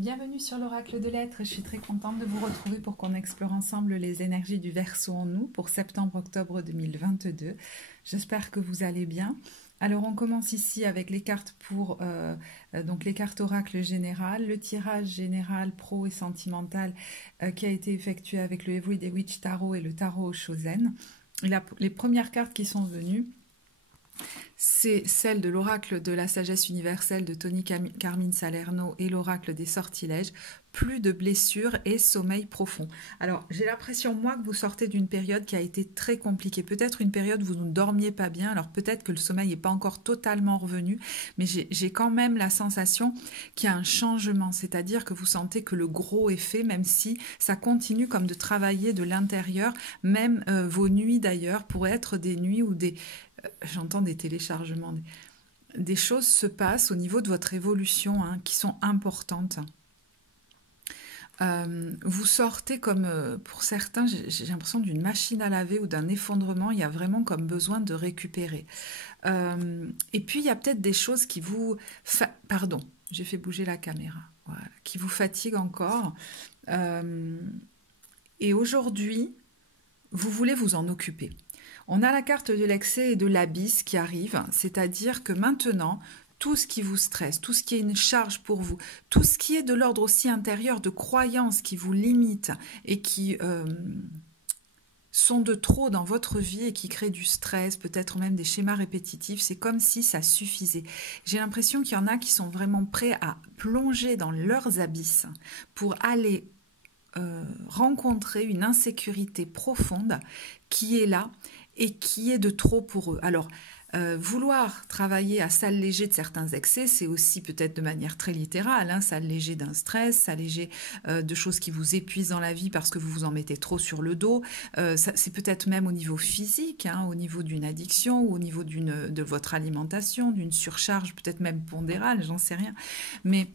Bienvenue sur l'Oracle de l'Être. Je suis très contente de vous retrouver pour qu'on explore ensemble les énergies du Verseau en nous pour septembre-octobre 2022. J'espère que vous allez bien. Alors on commence ici avec les cartes pour donc les cartes Oracle général, le tirage général pro et sentimental qui a été effectué avec le Everyday Witch Tarot et le Tarot Shozen. Les premières cartes qui sont venues, c'est celle de l'oracle de la sagesse universelle de Tony Carmine Salerno et l'oracle des sortilèges, plus de blessures et sommeil profond. Alors, j'ai l'impression, moi, que vous sortez d'une période qui a été très compliquée. Peut-être une période où vous ne dormiez pas bien, alors peut-être que le sommeil n'est pas encore totalement revenu, mais j'ai quand même la sensation qu'il y a un changement, c'est-à-dire que vous sentez que le gros est fait, même si ça continue comme de travailler de l'intérieur, même vos nuits d'ailleurs pourraient être des nuits où j'entends des téléchargements, des choses se passent au niveau de votre évolution qui sont importantes. Vous sortez comme, pour certains, j'ai l'impression d'une machine à laver ou d'un effondrement, il y a vraiment comme besoin de récupérer. Et puis, il y a peut-être des choses qui vous... Pardon, j'ai fait bouger la caméra. Voilà, qui vous fatiguent encore. Et aujourd'hui, vous voulez vous en occuper. On a la carte de l'excès et de l'abysse qui arrive, c'est-à-dire que maintenant, tout ce qui vous stresse, tout ce qui est une charge pour vous, tout ce qui est de l'ordre aussi intérieur de croyances qui vous limitent et qui sont de trop dans votre vie et qui créent du stress, peut-être même des schémas répétitifs, c'est comme si ça suffisait. J'ai l'impression qu'il y en a qui sont vraiment prêts à plonger dans leurs abysses pour aller rencontrer une insécurité profonde qui est là et qui est de trop pour eux. Alors, vouloir travailler à s'alléger de certains excès, c'est aussi peut-être de manière très littérale, s'alléger d'un stress, s'alléger de choses qui vous épuisent dans la vie parce que vous vous en mettez trop sur le dos. C'est peut-être même au niveau physique, au niveau d'une addiction ou au niveau de votre alimentation, d'une surcharge peut-être même pondérale, j'en sais rien. Mais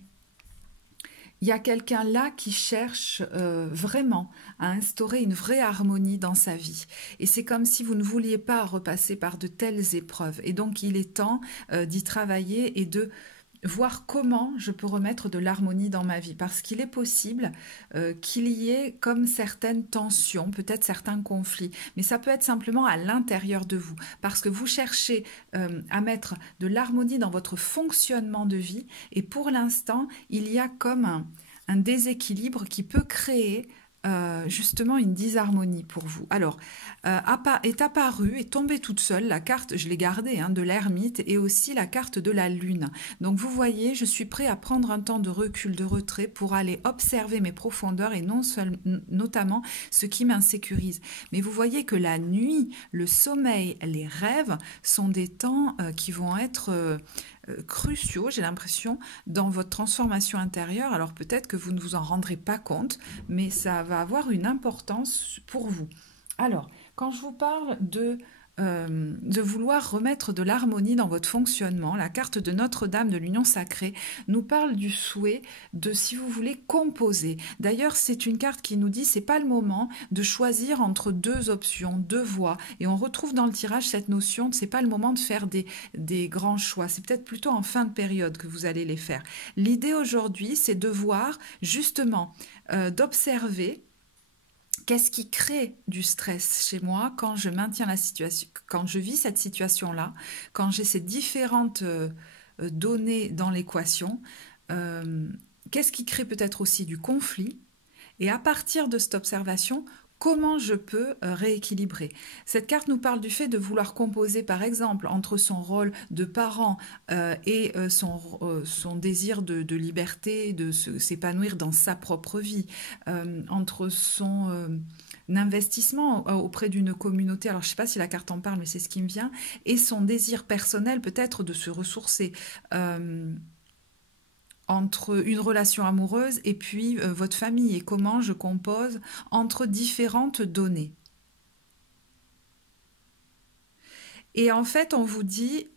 il y a quelqu'un là qui cherche vraiment à instaurer une vraie harmonie dans sa vie. Et c'est comme si vous ne vouliez pas repasser par de telles épreuves. Et donc, il est temps d'y travailler et de voir comment je peux remettre de l'harmonie dans ma vie. Parce qu'il est possible qu'il y ait comme certaines tensions, peut-être certains conflits. Mais ça peut être simplement à l'intérieur de vous. Parce que vous cherchez à mettre de l'harmonie dans votre fonctionnement de vie. Et pour l'instant, il y a comme un déséquilibre qui peut créer justement une disharmonie pour vous. Alors, est apparue, est tombée toute seule la carte, je l'ai gardée, de l'ermite et aussi la carte de la lune. Donc vous voyez, je suis prêt à prendre un temps de recul, de retrait pour aller observer mes profondeurs et notamment ce qui m'insécurise. Mais vous voyez que la nuit, le sommeil, les rêves sont des temps qui vont être... cruciaux, j'ai l'impression, dans votre transformation intérieure. Alors peut-être que vous ne vous en rendrez pas compte, mais ça va avoir une importance pour vous. Alors, quand je vous parle de vouloir remettre de l'harmonie dans votre fonctionnement, la carte de Notre-Dame de l'Union Sacrée nous parle du souhait de, si vous voulez, composer. D'ailleurs, c'est une carte qui nous dit c'est pas le moment de choisir entre deux options, deux voies. Et on retrouve dans le tirage cette notion de c'est pas le moment de faire des grands choix. C'est peut-être plutôt en fin de période que vous allez les faire. L'idée aujourd'hui, c'est de voir justement, d'observer qu'est-ce qui crée du stress chez moi quand je maintiens la situation, quand je vis cette situation-là, quand j'ai ces différentes données dans l'équation, qu'est-ce qui crée peut-être aussi du conflit? Et à partir de cette observation, comment je peux rééquilibrer? Cette carte nous parle du fait de vouloir composer, par exemple, entre son rôle de parent et son désir de liberté, de s'épanouir dans sa propre vie, entre son investissement auprès d'une communauté, alors je ne sais pas si la carte en parle, mais c'est ce qui me vient, et son désir personnel peut-être de se ressourcer. Entre une relation amoureuse et puis votre famille et comment je compose entre différentes données. Et en fait, on vous dit,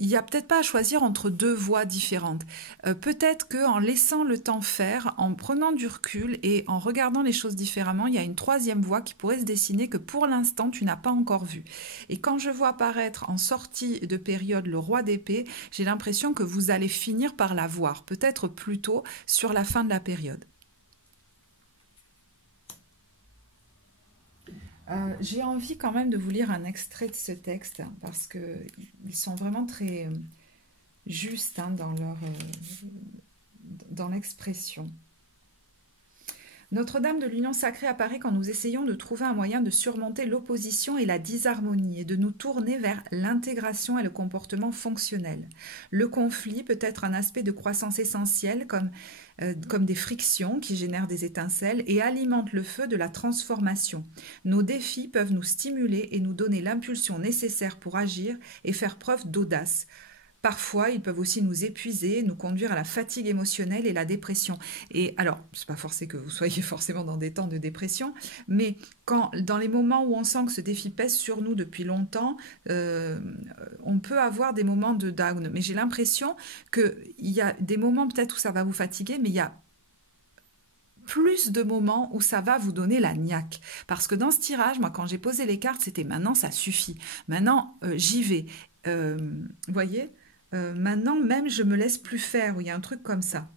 il n'y a peut-être pas à choisir entre deux voies différentes. Peut-être qu'en laissant le temps faire, en prenant du recul et en regardant les choses différemment, il y a une troisième voie qui pourrait se dessiner que pour l'instant, tu n'as pas encore vue. Et quand je vois apparaître en sortie de période le roi d'épée, j'ai l'impression que vous allez finir par la voir, peut-être plutôt sur la fin de la période. J'ai envie quand même de vous lire un extrait de ce texte parce qu'ils sont vraiment très justes hein, dans l'expression. Notre-Dame de l'Union sacrée apparaît quand nous essayons de trouver un moyen de surmonter l'opposition et la disharmonie et de nous tourner vers l'intégration et le comportement fonctionnel. Le conflit peut être un aspect de croissance essentiel comme des frictions qui génèrent des étincelles et alimentent le feu de la transformation. Nos défis peuvent nous stimuler et nous donner l'impulsion nécessaire pour agir et faire preuve d'audace. Parfois, ils peuvent aussi nous épuiser, nous conduire à la fatigue émotionnelle et la dépression. Et alors, c'est pas forcé que vous soyez forcément dans des temps de dépression, mais dans les moments où on sent que ce défi pèse sur nous depuis longtemps, on peut avoir des moments de down. Mais j'ai l'impression qu'il y a des moments peut-être où ça va vous fatiguer, mais il y a plus de moments où ça va vous donner la niaque. Parce que dans ce tirage, moi, quand j'ai posé les cartes, c'était maintenant, ça suffit. Maintenant, j'y vais. Vous voyez maintenant, même, je me laisse plus faire, où il y a un truc comme ça.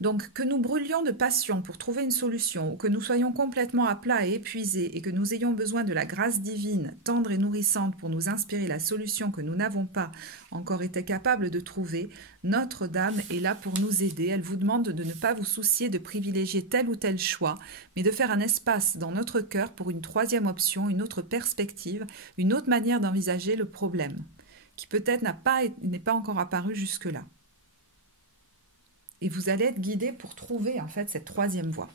Donc, que nous brûlions de passion pour trouver une solution, ou que nous soyons complètement à plat et épuisés, et que nous ayons besoin de la grâce divine, tendre et nourrissante, pour nous inspirer la solution que nous n'avons pas encore été capables de trouver, Notre-Dame est là pour nous aider. Elle vous demande de ne pas vous soucier de privilégier tel ou tel choix, mais de faire un espace dans notre cœur pour une troisième option, une autre perspective, une autre manière d'envisager le problème, qui peut-être n'est pas encore apparu jusque-là. Et vous allez être guidé pour trouver en fait cette troisième voie.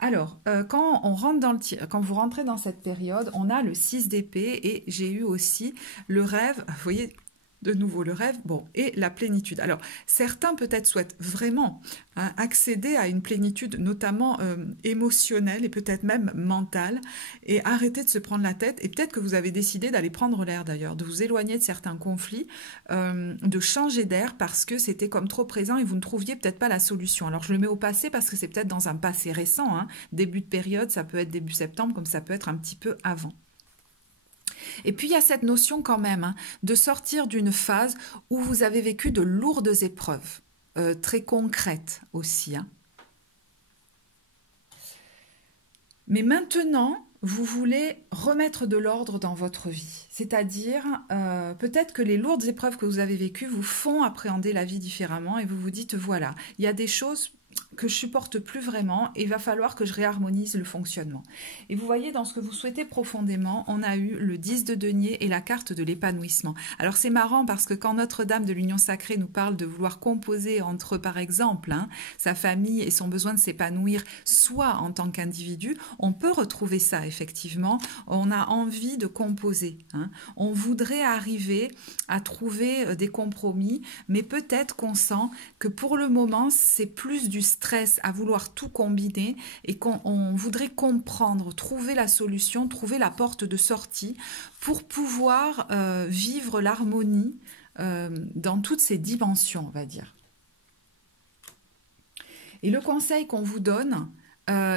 Alors, quand vous rentrez dans cette période, on a le 6 d'épée et j'ai eu aussi le rêve, vous voyez, de nouveau le rêve, bon, et la plénitude. Alors, certains peut-être souhaitent vraiment accéder à une plénitude, notamment émotionnelle et peut-être même mentale, et arrêter de se prendre la tête. Et peut-être que vous avez décidé d'aller prendre l'air d'ailleurs, de vous éloigner de certains conflits, de changer d'air parce que c'était comme trop présent et vous ne trouviez peut-être pas la solution. Alors, je le mets au passé parce que c'est peut-être dans un passé récent, hein. Début de période, ça peut être début septembre, comme ça peut être un petit peu avant. Et puis il y a cette notion quand même hein, de sortir d'une phase où vous avez vécu de lourdes épreuves, très concrètes aussi. Hein. Mais maintenant, vous voulez remettre de l'ordre dans votre vie. C'est-à-dire, peut-être que les lourdes épreuves que vous avez vécues vous font appréhender la vie différemment et vous vous dites, voilà, il y a des choses que je supporte plus vraiment et il va falloir que je réharmonise le fonctionnement. Et vous voyez, dans ce que vous souhaitez profondément, on a eu le 10 de denier et la carte de l'épanouissement. Alors c'est marrant parce que quand Notre-Dame de l'Union sacrée nous parle de vouloir composer entre, par exemple, hein, sa famille et son besoin de s'épanouir, soit en tant qu'individu, on peut retrouver ça effectivement. On a envie de composer. Hein. On voudrait arriver à trouver des compromis, mais peut-être qu'on sent que pour le moment, c'est plus du stress à vouloir tout combiner et qu'on voudrait comprendre, trouver la solution, trouver la porte de sortie pour pouvoir vivre l'harmonie dans toutes ses dimensions, on va dire. Et le conseil qu'on vous donne,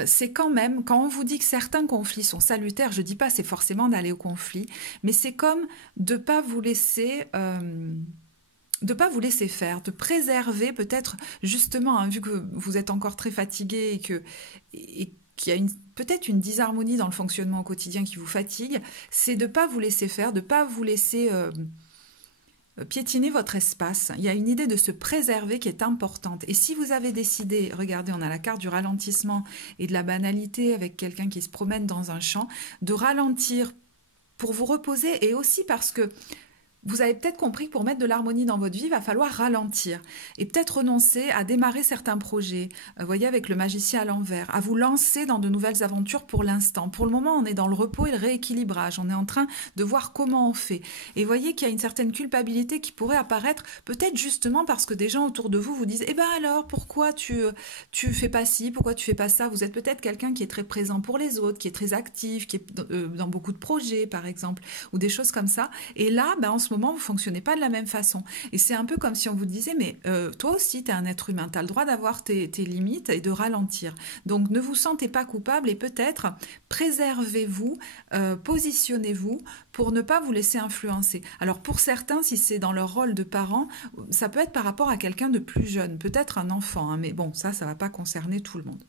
c'est quand même, quand on vous dit que certains conflits sont salutaires, je ne dis pas c'est forcément d'aller au conflit, mais c'est comme de ne pas vous laisser... de ne pas vous laisser faire, de préserver peut-être justement, hein, vu que vous êtes encore très fatigué et qu'il y a peut-être une disharmonie dans le fonctionnement au quotidien qui vous fatigue, c'est de ne pas vous laisser faire, de ne pas vous laisser piétiner votre espace. Il y a une idée de se préserver qui est importante. Et si vous avez décidé, regardez, on a la carte du ralentissement et de la banalité avec quelqu'un qui se promène dans un champ, de ralentir pour vous reposer et aussi parce que vous avez peut-être compris que pour mettre de l'harmonie dans votre vie, il va falloir ralentir et peut-être renoncer à démarrer certains projets. Vous voyez, avec le magicien à l'envers, à vous lancer dans de nouvelles aventures pour l'instant. Pour le moment, on est dans le repos et le rééquilibrage. On est en train de voir comment on fait. Et vous voyez qu'il y a une certaine culpabilité qui pourrait apparaître, peut-être justement parce que des gens autour de vous vous disent « Eh ben alors, pourquoi tu fais pas ci, pourquoi tu fais pas ça ?» Vous êtes peut-être quelqu'un qui est très présent pour les autres, qui est très actif, qui est dans beaucoup de projets, par exemple, ou des choses comme ça. Et là, ben, en ce moment, moment, vous fonctionnez pas de la même façon. Et c'est un peu comme si on vous disait, mais toi aussi, tu es un être humain, tu as le droit d'avoir tes limites et de ralentir. Donc ne vous sentez pas coupable et peut-être préservez-vous, positionnez-vous pour ne pas vous laisser influencer. Alors pour certains, si c'est dans leur rôle de parent, ça peut être par rapport à quelqu'un de plus jeune, peut-être un enfant, hein, mais bon, ça va pas concerner tout le monde.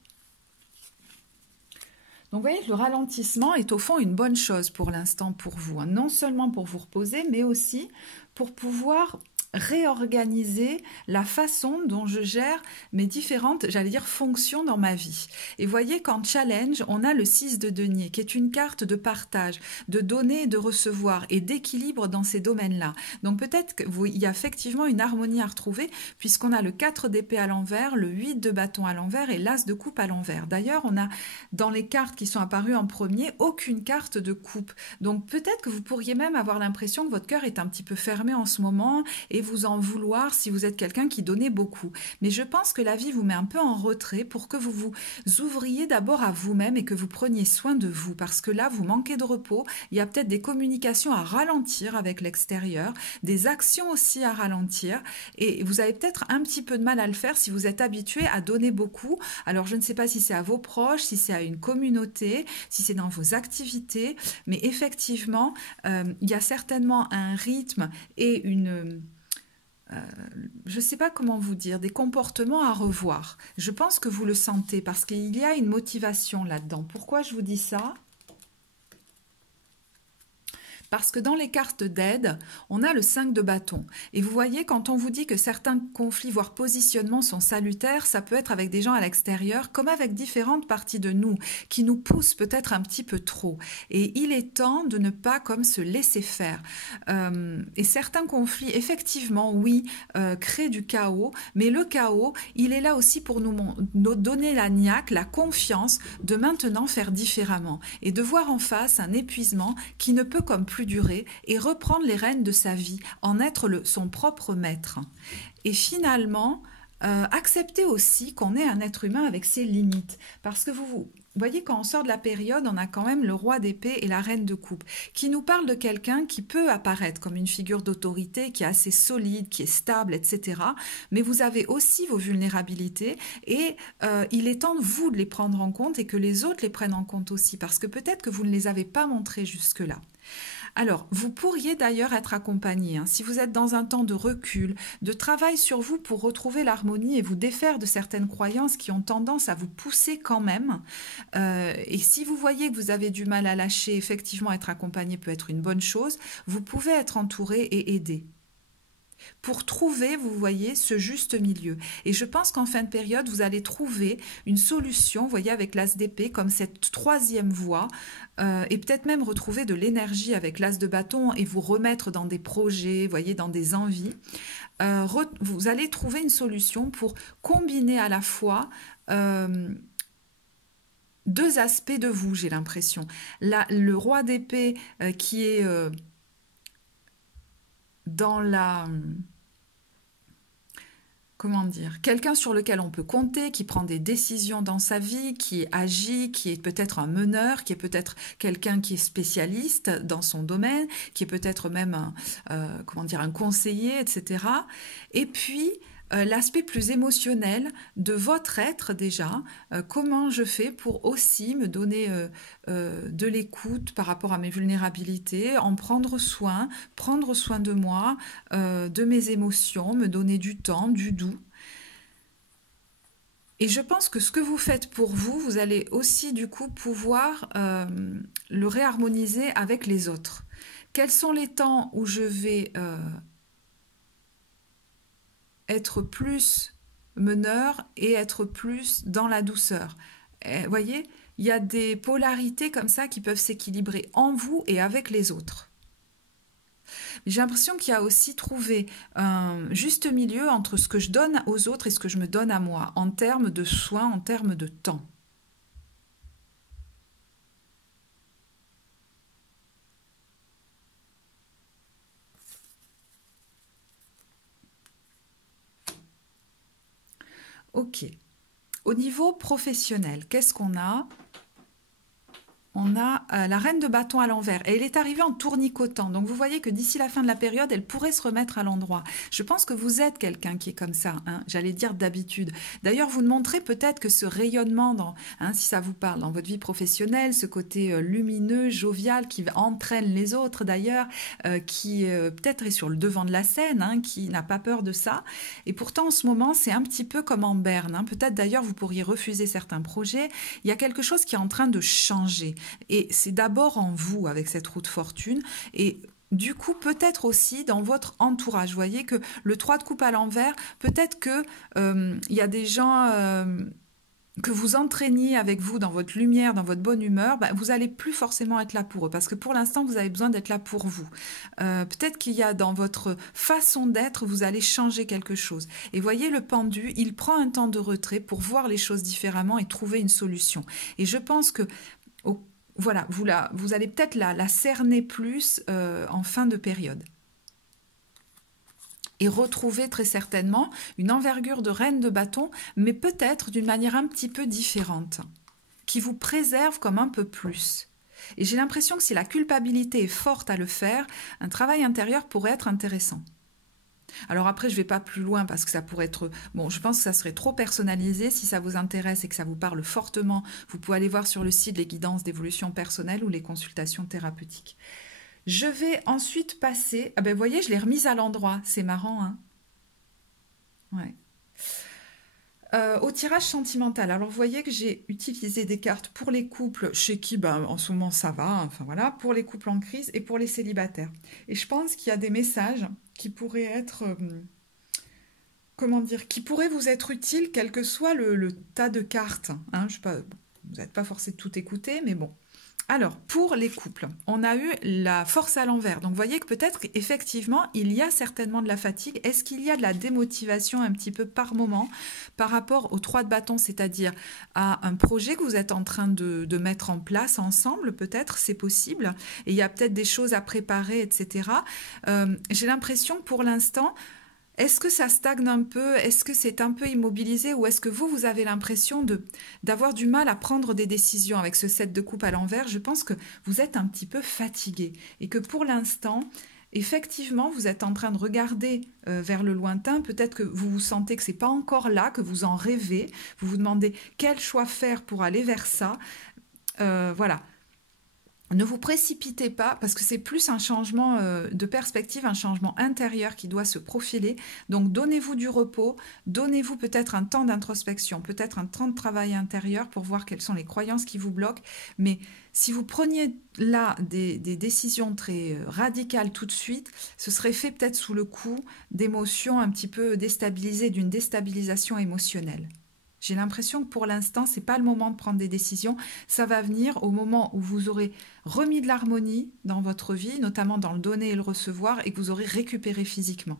Donc vous voyez, le ralentissement est au fond une bonne chose pour l'instant pour vous, hein. Non seulement pour vous reposer, mais aussi pour pouvoir réorganiser la façon dont je gère mes différentes, j'allais dire, fonctions dans ma vie. Et voyez qu'en challenge, on a le 6 de denier, qui est une carte de partage, de donner et de recevoir, et d'équilibre dans ces domaines-là. Donc peut-être qu'il y a effectivement une harmonie à retrouver, puisqu'on a le 4 d'épée à l'envers, le 8 de bâton à l'envers et l'as de coupe à l'envers. D'ailleurs, on a dans les cartes qui sont apparues en premier, aucune carte de coupe. Donc peut-être que vous pourriez même avoir l'impression que votre cœur est un petit peu fermé en ce moment, et vous en vouloir si vous êtes quelqu'un qui donnait beaucoup. Mais je pense que la vie vous met un peu en retrait pour que vous vous ouvriez d'abord à vous-même et que vous preniez soin de vous, parce que là, vous manquez de repos. Il y a peut-être des communications à ralentir avec l'extérieur, des actions aussi à ralentir, et vous avez peut-être un petit peu de mal à le faire si vous êtes habitué à donner beaucoup. Alors, je ne sais pas si c'est à vos proches, si c'est à une communauté, si c'est dans vos activités, mais effectivement, il y a certainement un rythme et je ne sais pas comment vous dire, des comportements à revoir. Je pense que vous le sentez parce qu'il y a une motivation là-dedans. Pourquoi je vous dis ça ? Parce que dans les cartes d'aide, on a le 5 de bâton. Et vous voyez, quand on vous dit que certains conflits, voire positionnements sont salutaires, ça peut être avec des gens à l'extérieur, comme avec différentes parties de nous, qui nous poussent peut-être un petit peu trop. Et il est temps de ne pas comme se laisser faire. Et certains conflits, effectivement, oui, créent du chaos, mais le chaos, il est là aussi pour nous donner la niaque, la confiance de maintenant faire différemment. Et de voir en face un épuisement qui ne peut comme plus durer et reprendre les rênes de sa vie, en être son propre maître. Et finalement, accepter aussi qu'on est un être humain avec ses limites. Parce que vous voyez, quand on sort de la période, on a quand même le roi d'épée et la reine de coupe, qui nous parlent de quelqu'un qui peut apparaître comme une figure d'autorité, qui est assez solide, qui est stable, etc. Mais vous avez aussi vos vulnérabilités et il est temps, vous, de les prendre en compte et que les autres les prennent en compte aussi, parce que peut-être que vous ne les avez pas montrés jusque-là. Alors, vous pourriez d'ailleurs être accompagné, hein, si vous êtes dans un temps de recul, de travail sur vous pour retrouver l'harmonie et vous défaire de certaines croyances qui ont tendance à vous pousser quand même. Et si vous voyez que vous avez du mal à lâcher, effectivement, être accompagné peut être une bonne chose. Vous pouvez être entouré et aidé pour trouver, vous voyez, ce juste milieu. Et je pense qu'en fin de période, vous allez trouver une solution, vous voyez, avec l'as d'épée, comme cette troisième voie, et peut-être même retrouver de l'énergie avec l'as de bâton et vous remettre dans des projets, vous voyez, dans des envies. Vous allez trouver une solution pour combiner à la fois deux aspects de vous, j'ai l'impression. Le roi d'épée qui est dans la... Comment dire, quelqu'un sur lequel on peut compter, qui prend des décisions dans sa vie, qui agit, qui est peut-être un meneur, qui est peut-être quelqu'un qui est spécialiste dans son domaine, qui est peut-être même un conseiller, etc. Et puis, l'aspect plus émotionnel de votre être déjà, comment je fais pour aussi me donner de l'écoute par rapport à mes vulnérabilités, en prendre soin de moi, de mes émotions, me donner du temps, du doux. Et je pense que ce que vous faites pour vous, vous allez aussi du coup pouvoir le réharmoniser avec les autres. Quels sont les temps où je vais être plus meneur et être plus dans la douceur. Vous voyez, il y a des polarités comme ça qui peuvent s'équilibrer en vous et avec les autres. J'ai l'impression qu'il y a aussi trouvé un juste milieu entre ce que je donne aux autres et ce que je me donne à moi, en termes de soins, en termes de temps. Ok. Au niveau professionnel, qu'est-ce qu'on a ? on a la reine de bâton à l'envers. Et elle est arrivée en tournicotant. Donc, vous voyez que d'ici la fin de la période, elle pourrait se remettre à l'endroit. Je pense que vous êtes quelqu'un qui est comme ça, hein, j'allais dire d'habitude. D'ailleurs, vous montrez peut-être que ce rayonnement, si ça vous parle, dans votre vie professionnelle, ce côté lumineux, jovial, qui entraîne les autres d'ailleurs, qui peut-être est sur le devant de la scène, hein, qui n'a pas peur de ça. Et pourtant, en ce moment, c'est un petit peu comme en berne. Hein. Peut-être d'ailleurs, vous pourriez refuser certains projets. Il y a quelque chose qui est en train de changer. Et c'est d'abord en vous avec cette roue de fortune. Et du coup, peut-être aussi dans votre entourage. Vous voyez que le 3 de coupe à l'envers, peut-être que il y a des gens que vous entraîniez avec vous dans votre lumière, dans votre bonne humeur, vous n'allez plus forcément être là pour eux. Parce que pour l'instant, vous avez besoin d'être là pour vous. Peut-être qu'il y a dans votre façon d'être, vous allez changer quelque chose. Et voyez, le pendu, il prend un temps de retrait pour voir les choses différemment et trouver une solution. Et je pense que voilà, vous allez peut-être la cerner plus en fin de période. Et retrouver très certainement une envergure de reine de bâton, mais peut-être d'une manière un petit peu différente, qui vous préserve comme un peu plus. Et j'ai l'impression que si la culpabilité est forte à le faire, un travail intérieur pourrait être intéressant. Alors après, je ne vais pas plus loin parce que ça pourrait être... Bon, je pense que ça serait trop personnalisé. Si ça vous intéresse et que ça vous parle fortement, vous pouvez aller voir sur le site les guidances d'évolution personnelle ou les consultations thérapeutiques. Je vais ensuite passer... Ah ben, vous voyez, je l'ai remise à l'endroit. C'est marrant, hein? Ouais. Au tirage sentimental. Alors, vous voyez que j'ai utilisé des cartes pour les couples chez qui, en ce moment, ça va. Enfin, voilà. Pour les couples en crise et pour les célibataires. Et je pense qu'il y a des messages qui pourraient être... comment dire? Qui pourraient vous être utiles, quel que soit le tas de cartes. Hein, je sais pas, vous n'êtes pas forcé de tout écouter, mais bon. Alors, pour les couples, on a eu la force à l'envers. Donc, vous voyez que peut-être, effectivement, il y a certainement de la fatigue. Est-ce qu'il y a de la démotivation un petit peu par moment par rapport aux 3 de bâton, c'est-à-dire à un projet que vous êtes en train de mettre en place ensemble, peut-être, c'est possible. Et il y a peut-être des choses à préparer, etc. J'ai l'impression que pour l'instant... Est-ce que ça stagne un peu? Est-ce que c'est un peu immobilisé? Ou est-ce que vous avez l'impression d'avoir du mal à prendre des décisions avec ce 7 de coupe à l'envers? Je pense que vous êtes un petit peu fatigué et que pour l'instant, effectivement, vous êtes en train de regarder vers le lointain. Peut-être que vous vous sentez que c'est pas encore là, que vous en rêvez. Vous vous demandez quel choix faire pour aller vers ça. Voilà. Ne vous précipitez pas parce que c'est plus un changement de perspective, un changement intérieur qui doit se profiler. Donc donnez-vous du repos, donnez-vous peut-être un temps d'introspection, peut-être un temps de travail intérieur pour voir quelles sont les croyances qui vous bloquent. Mais si vous preniez là des décisions très radicales tout de suite, ce serait fait peut-être sous le coup d'émotions un petit peu déstabilisées, d'une déstabilisation émotionnelle. J'ai l'impression que pour l'instant, ce n'est pas le moment de prendre des décisions. Ça va venir au moment où vous aurez remis de l'harmonie dans votre vie, notamment dans le donner et le recevoir, et que vous aurez récupéré physiquement.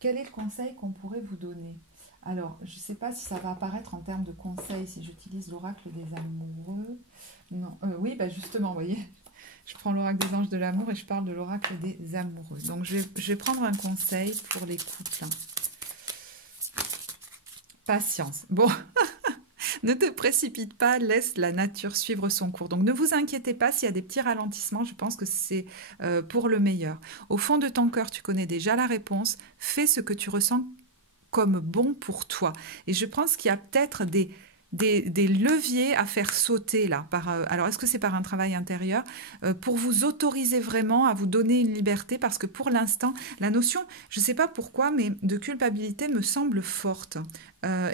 Quel est le conseil qu'on pourrait vous donner? Alors, je ne sais pas si ça va apparaître en termes de conseils si j'utilise l'oracle des amoureux. Non, oui, justement, vous voyez, je prends l'oracle des anges de l'amour et je parle de l'oracle des amoureux. Donc, je vais prendre un conseil pour les couples. Patience. Bon, ne te précipite pas, laisse la nature suivre son cours. Donc ne vous inquiétez pas s'il y a des petits ralentissements, je pense que c'est pour le meilleur. Au fond de ton cœur, tu connais déjà la réponse, fais ce que tu ressens comme bon pour toi. Et je pense qu'il y a peut-être des leviers à faire sauter là. Alors, est-ce que c'est par un travail intérieur pour vous autoriser vraiment à vous donner une liberté? Parce que pour l'instant, la notion, je ne sais pas pourquoi, mais de culpabilité me semble forte.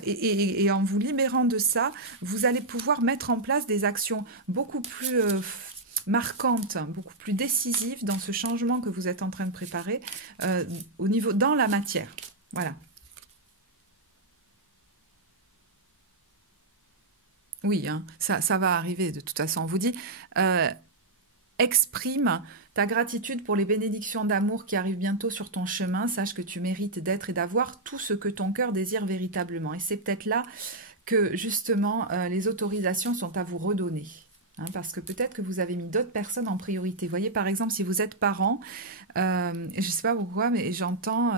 Et en vous libérant de ça, vous allez pouvoir mettre en place des actions beaucoup plus marquantes, beaucoup plus décisives dans ce changement que vous êtes en train de préparer dans la matière. Voilà. Oui, hein, ça va arriver de toute façon. On vous dit, exprime ta gratitude pour les bénédictions d'amour qui arrivent bientôt sur ton chemin. Sache que tu mérites d'être et d'avoir tout ce que ton cœur désire véritablement. Et c'est peut-être là que justement les autorisations sont à vous redonner. Hein, parce que peut-être que vous avez mis d'autres personnes en priorité. Vous voyez, par exemple, si vous êtes parent, je ne sais pas pourquoi, mais j'entends...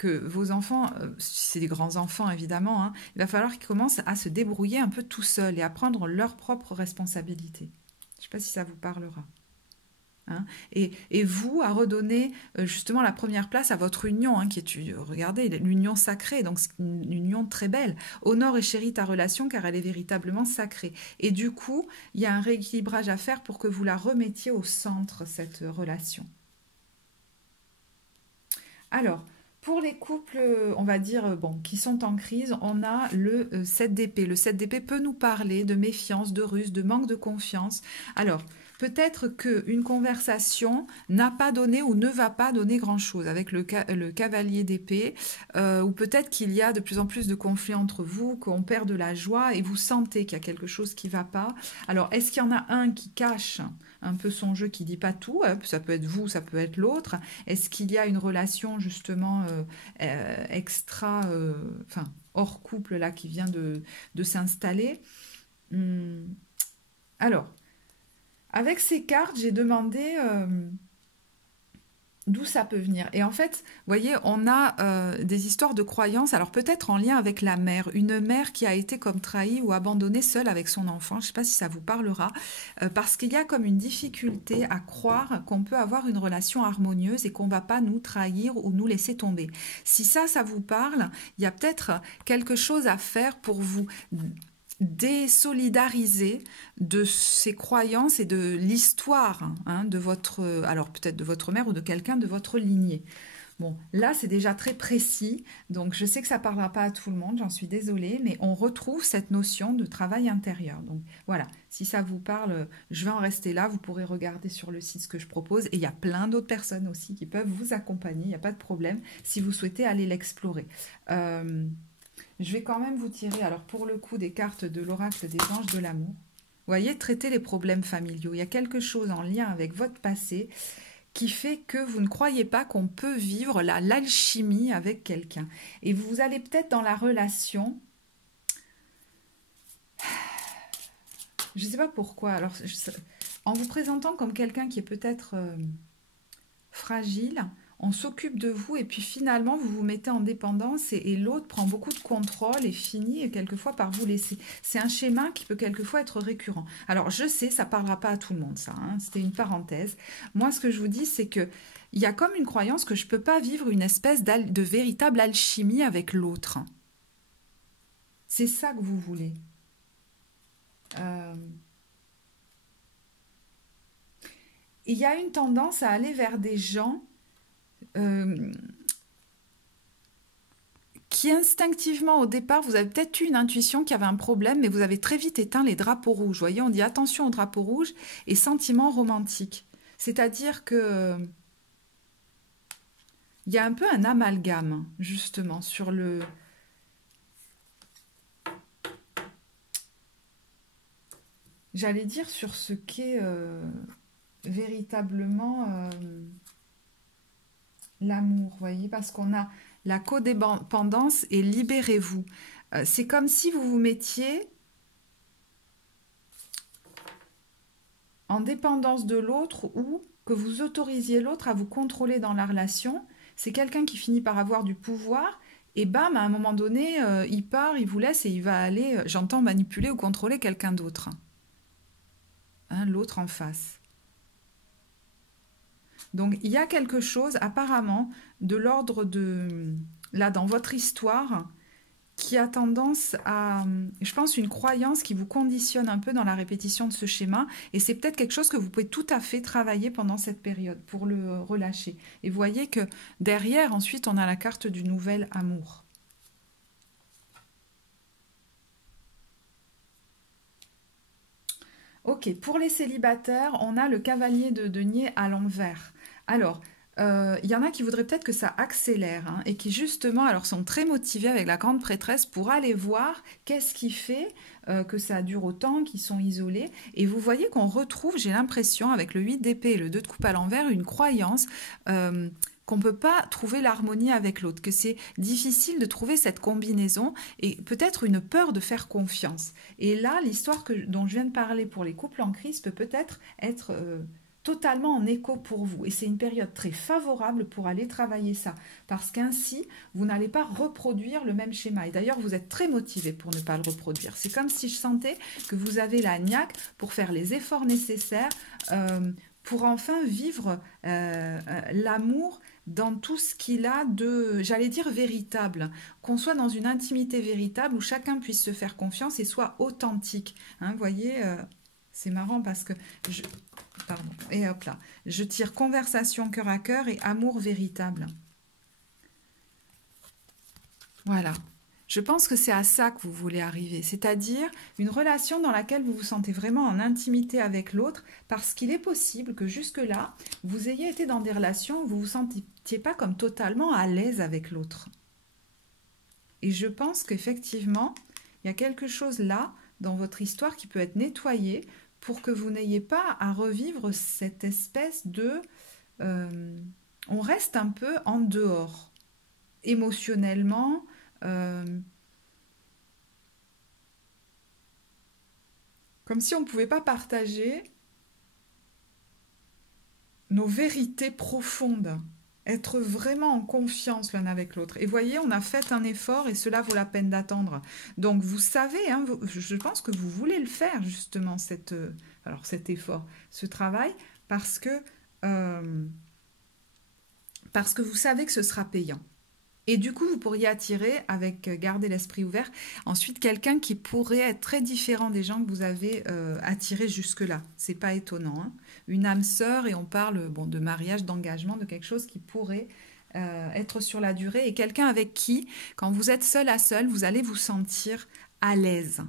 que vos enfants, si c'est des grands-enfants évidemment, hein, il va falloir qu'ils commencent à se débrouiller un peu tout seuls et à prendre leurs propres responsabilités. Je ne sais pas si ça vous parlera. Hein. Et vous, à redonner justement la première place à votre union, hein, qui est, regardez, l'union sacrée, donc c'est une union très belle. Honore et chéris ta relation car elle est véritablement sacrée. Et du coup, il y a un rééquilibrage à faire pour que vous la remettiez au centre, cette relation. Alors, pour les couples, on va dire, bon, qui sont en crise, on a le 7 d'épée. Le 7 d'épée peut nous parler de méfiance, de ruse, de manque de confiance. Alors, peut-être qu'une conversation n'a pas donné ou ne va pas donner grand-chose avec le cavalier d'épée, ou peut-être qu'il y a de plus en plus de conflits entre vous, qu'on perd de la joie et vous sentez qu'il y a quelque chose qui ne va pas. Alors, est-ce qu'il y en a un qui cache un peu son jeu, qui dit pas tout, hein, ça peut être vous, ça peut être l'autre. Est-ce qu'il y a une relation justement extra, enfin hors couple là qui vient de s'installer? Alors, avec ces cartes, j'ai demandé d'où ça peut venir. Et en fait, vous voyez, on a des histoires de croyances, alors peut-être en lien avec la mère, une mère qui a été comme trahie ou abandonnée seule avec son enfant, je ne sais pas si ça vous parlera, parce qu'il y a comme une difficulté à croire qu'on peut avoir une relation harmonieuse et qu'on ne va pas nous trahir ou nous laisser tomber. Si ça vous parle, il y a peut-être quelque chose à faire pour vous désolidariser de ces croyances et de l'histoire, hein, de votre, alors peut-être de votre mère ou de quelqu'un de votre lignée. Bon, là c'est déjà très précis, donc je sais que ça ne parlera pas à tout le monde, j'en suis désolée, mais on retrouve cette notion de travail intérieur. Donc voilà, si ça vous parle, je vais en rester là, vous pourrez regarder sur le site ce que je propose, et il y a plein d'autres personnes aussi qui peuvent vous accompagner, il n'y a pas de problème, si vous souhaitez aller l'explorer. Je vais quand même vous tirer, alors pour le coup, des cartes de l'oracle des anges de l'amour. Vous voyez, traiter les problèmes familiaux. Il y a quelque chose en lien avec votre passé qui fait que vous ne croyez pas qu'on peut vivre l'alchimie avec quelqu'un. Et vous allez peut-être dans la relation... Je ne sais pas pourquoi. Alors, en vous présentant comme quelqu'un qui est peut-être fragile... On s'occupe de vous et puis finalement vous vous mettez en dépendance et l'autre prend beaucoup de contrôle et finit quelquefois par vous laisser. C'est un schéma qui peut quelquefois être récurrent. Alors je sais, ça ne parlera pas à tout le monde ça, hein, c'était une parenthèse. Moi ce que je vous dis c'est que il y a comme une croyance que je ne peux pas vivre une espèce de véritable alchimie avec l'autre. C'est ça que vous voulez. Il y a une tendance à aller vers des gens qui instinctivement au départ, vous avez peut-être eu une intuition qu'il y avait un problème, mais vous avez très vite éteint les drapeaux rouges. Vous voyez, on dit attention aux drapeaux rouges et sentiments romantiques. C'est-à-dire que il y a un peu un amalgame, justement, sur le... J'allais dire sur ce qu'est véritablement... l'amour, vous voyez, parce qu'on a la codépendance et libérez-vous. C'est comme si vous vous mettiez en dépendance de l'autre ou que vous autorisiez l'autre à vous contrôler dans la relation. C'est quelqu'un qui finit par avoir du pouvoir et bam, à un moment donné, il part, il vous laisse et il va aller, j'entends, manipuler ou contrôler quelqu'un d'autre. Hein, l'autre en face. Donc, il y a quelque chose, apparemment, de l'ordre de... Là, dans votre histoire, qui a tendance à... Je pense une croyance qui vous conditionne un peu dans la répétition de ce schéma. Et c'est peut-être quelque chose que vous pouvez tout à fait travailler pendant cette période pour le relâcher. Et vous voyez que derrière, ensuite, on a la carte du nouvel amour. Ok, pour les célibataires, on a le cavalier de denier à l'envers. Alors, il y en a qui voudraient peut-être que ça accélère hein, et qui justement alors, sont très motivés avec la grande prêtresse pour aller voir qu'est-ce qui fait que ça dure autant, qu'ils sont isolés. Et vous voyez qu'on retrouve, j'ai l'impression, avec le 8 d'épée et le 2 de coupe à l'envers, une croyance qu'on ne peut pas trouver l'harmonie avec l'autre, que c'est difficile de trouver cette combinaison et peut-être une peur de faire confiance. Et là, l'histoire dont je viens de parler pour les couples en crise peut peut-être être totalement en écho pour vous. Et c'est une période très favorable pour aller travailler ça. Parce qu'ainsi, vous n'allez pas reproduire le même schéma. Et d'ailleurs, vous êtes très motivé pour ne pas le reproduire. C'est comme si je sentais que vous avez la niaque pour faire les efforts nécessaires pour enfin vivre l'amour dans tout ce qu'il a de, j'allais dire, véritable. Qu'on soit dans une intimité véritable où chacun puisse se faire confiance et soit authentique. Hein, vous voyez, c'est marrant parce que... Pardon, et hop là. Je tire conversation cœur à cœur et amour véritable. Voilà. Je pense que c'est à ça que vous voulez arriver, c'est-à-dire une relation dans laquelle vous vous sentez vraiment en intimité avec l'autre, parce qu'il est possible que jusque-là, vous ayez été dans des relations où vous ne vous sentiez pas comme totalement à l'aise avec l'autre. Et je pense qu'effectivement, il y a quelque chose là, dans votre histoire, qui peut être nettoyé pour que vous n'ayez pas à revivre cette espèce de... on reste un peu en dehors, émotionnellement. Comme si on ne pouvait pas partager nos vérités profondes, être vraiment en confiance l'un avec l'autre. Et voyez, on a fait un effort et cela vaut la peine d'attendre. Donc vous savez, hein, je pense que vous voulez le faire justement, cet effort, ce travail, parce que vous savez que ce sera payant. Et du coup, vous pourriez attirer, avec garder l'esprit ouvert, ensuite quelqu'un qui pourrait être très différent des gens que vous avez attirés jusque-là. C'est pas étonnant. Hein, une âme sœur, et on parle de mariage, d'engagement, de quelque chose qui pourrait être sur la durée. Et quelqu'un avec qui, quand vous êtes seul à seul, vous allez vous sentir à l'aise.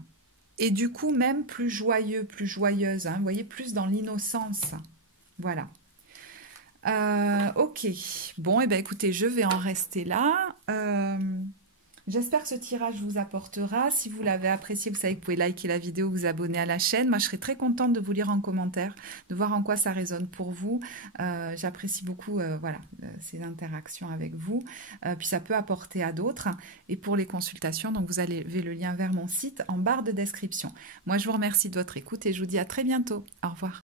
Et du coup, même plus joyeux, plus joyeuse. Hein, vous voyez, plus dans l'innocence. Voilà. Ok, bon, et ben écoutez, je vais en rester là. J'espère que ce tirage vous apportera. Si vous l'avez apprécié, vous savez que vous pouvez liker la vidéo, vous abonner à la chaîne. Moi, je serais très contente de vous lire en commentaire, de voir en quoi ça résonne pour vous. J'apprécie beaucoup ces interactions avec vous. Puis ça peut apporter à d'autres. Et pour les consultations, donc vous avez le lien vers mon site en barre de description. Moi, je vous remercie de votre écoute et je vous dis à très bientôt. Au revoir.